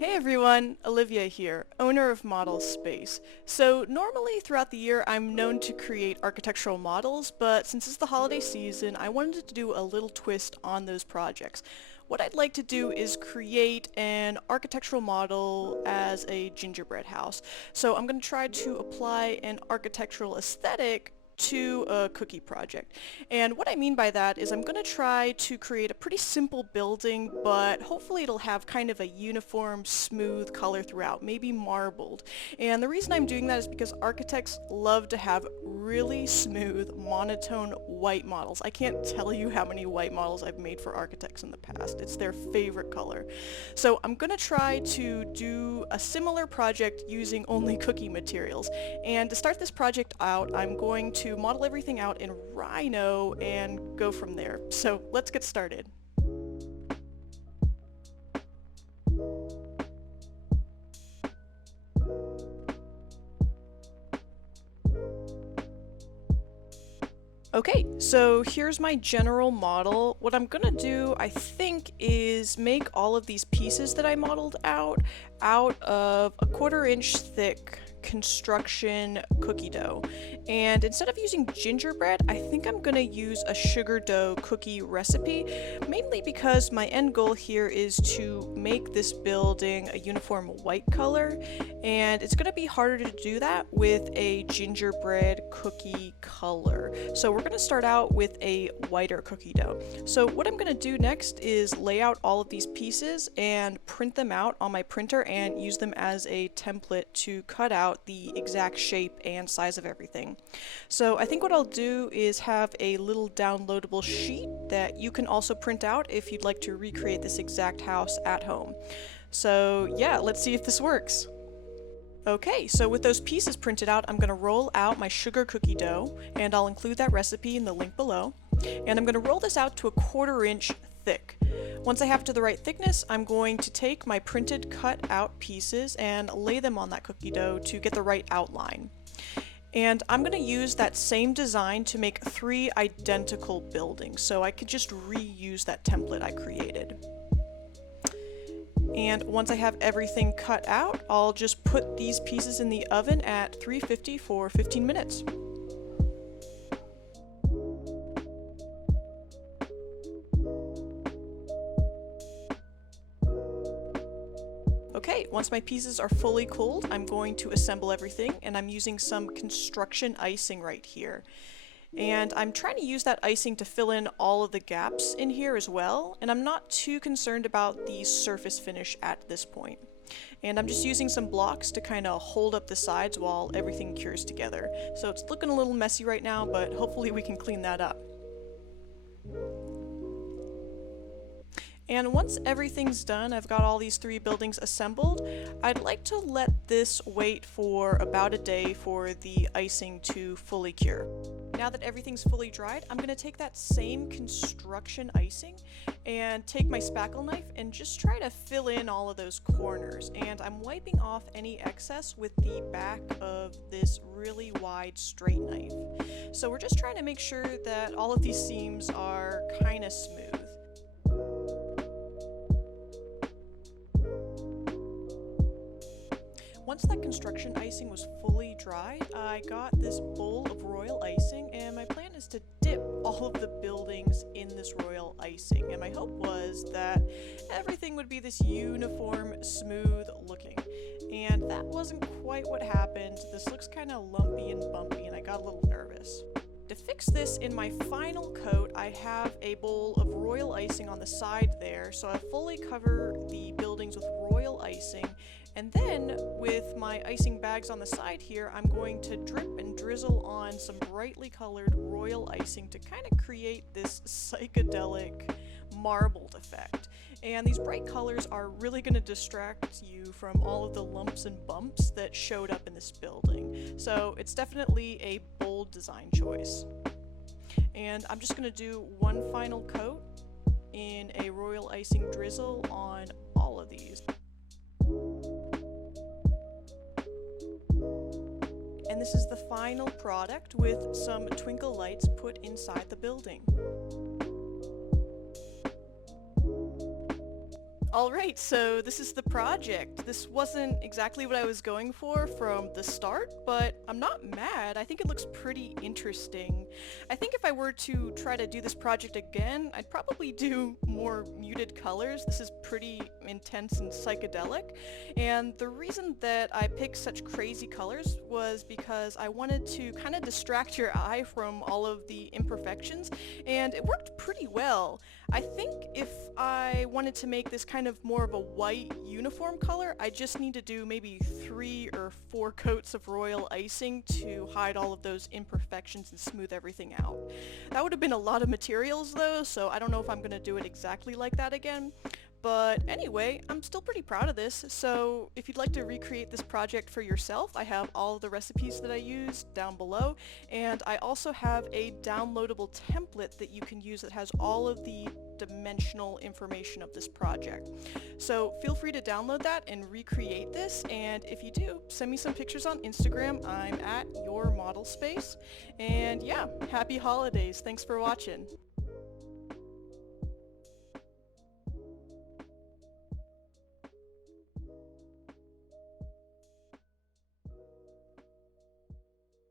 Hey everyone, Olivia here, owner of Model Space. So normally throughout the year I'm known to create architectural models, but since it's the holiday season, I wanted to do a little twist on those projects. What I'd like to do is create an architectural model as a gingerbread house. So I'm going to try to apply an architectural aesthetic to a cookie project. And what I mean by that is I'm going to try to create a pretty simple building, but hopefully it'll have kind of a uniform, smooth color throughout, maybe marbled. And the reason I'm doing that is because architects love to have really smooth, monotone white models. I can't tell you how many white models I've made for architects in the past. It's their favorite color. So I'm going to try to do a similar project using only cookie materials. And to start this project out, I'm going to model everything out in Rhino and go from there. So let's get started. Okay, so here's my general model. What I'm gonna do, I think, is make all of these pieces that I modeled out of a 1/4 inch thick construction cookie dough. And instead of using gingerbread, I think I'm gonna use a sugar dough cookie recipe, mainly because my end goal here is to make this building a uniform white color, and it's gonna be harder to do that with a gingerbread cookie color. So we're gonna start out with a whiter cookie dough. So what I'm gonna do next is lay out all of these pieces and print them out on my printer and use them as a template to cut out the exact shape and size of everything. So I think what I'll do is have a little downloadable sheet that you can also print out if you'd like to recreate this exact house at home. So yeah, let's see if this works. Okay, so with those pieces printed out, I'm going to roll out my sugar cookie dough, and I'll include that recipe in the link below. And I'm going to roll this out to a 1/4 inch thick. Once I have it to the right thickness, I'm going to take my printed cut out pieces and lay them on that cookie dough to get the right outline. And I'm going to use that same design to make 3 identical buildings, so I could just reuse that template I created. And once I have everything cut out, I'll just put these pieces in the oven at 350 for 15 minutes. Okay, once my pieces are fully cooled, I'm going to assemble everything, and I'm using some construction icing right here. And I'm trying to use that icing to fill in all of the gaps in here as well, and I'm not too concerned about the surface finish at this point. And I'm just using some blocks to kind of hold up the sides while everything cures together. So it's looking a little messy right now, but hopefully we can clean that up. And once everything's done, I've got all these 3 buildings assembled. I'd like to let this wait for about a day for the icing to fully cure. Now that everything's fully dried, I'm going to take that same construction icing and take my spackle knife and just try to fill in all of those corners. And I'm wiping off any excess with the back of this really wide straight knife. So we're just trying to make sure that all of these seams are kind of smooth. Once that construction icing was fully dried, I got this bowl of royal icing, and my plan is to dip all of the buildings in this royal icing. And my hope was that everything would be this uniform, smooth looking. And that wasn't quite what happened. This looks kind of lumpy and bumpy, and I got a little nervous. To fix this, in my final coat, I have a bowl of royal icing on the side there, so I fully cover the buildings with royal icing. And then, with my icing bags on the side here, I'm going to drip and drizzle on some brightly colored royal icing to kind of create this psychedelic marbled effect. And these bright colors are really going to distract you from all of the lumps and bumps that showed up in this building. So it's definitely a bold design choice. And I'm just going to do one final coat in a royal icing drizzle on all of these. And this is the final product with some twinkle lights put inside the building. Alright, so this is the project. This wasn't exactly what I was going for from the start, but I'm not mad. I think it looks pretty interesting. I think if I were to try to do this project again, I'd probably do more muted colors. This is pretty intense and psychedelic, and the reason that I picked such crazy colors was because I wanted to kind of distract your eye from all of the imperfections, and it worked pretty well. I think if I wanted to make this kind of more of a white uniform color, I just need to do maybe 3 or 4 coats of royal icing to hide all of those imperfections and smooth everything out. That would have been a lot of materials though, so I don't know if I'm going to do it exactly like that again. But anyway, I'm still pretty proud of this, so if you'd like to recreate this project for yourself, I have all of the recipes that I used down below, and I also have a downloadable template that you can use that has all of the dimensional information of this project. So feel free to download that and recreate this, and if you do, send me some pictures on Instagram. I'm at yourmodelspace, and yeah, happy holidays. Thanks for watching.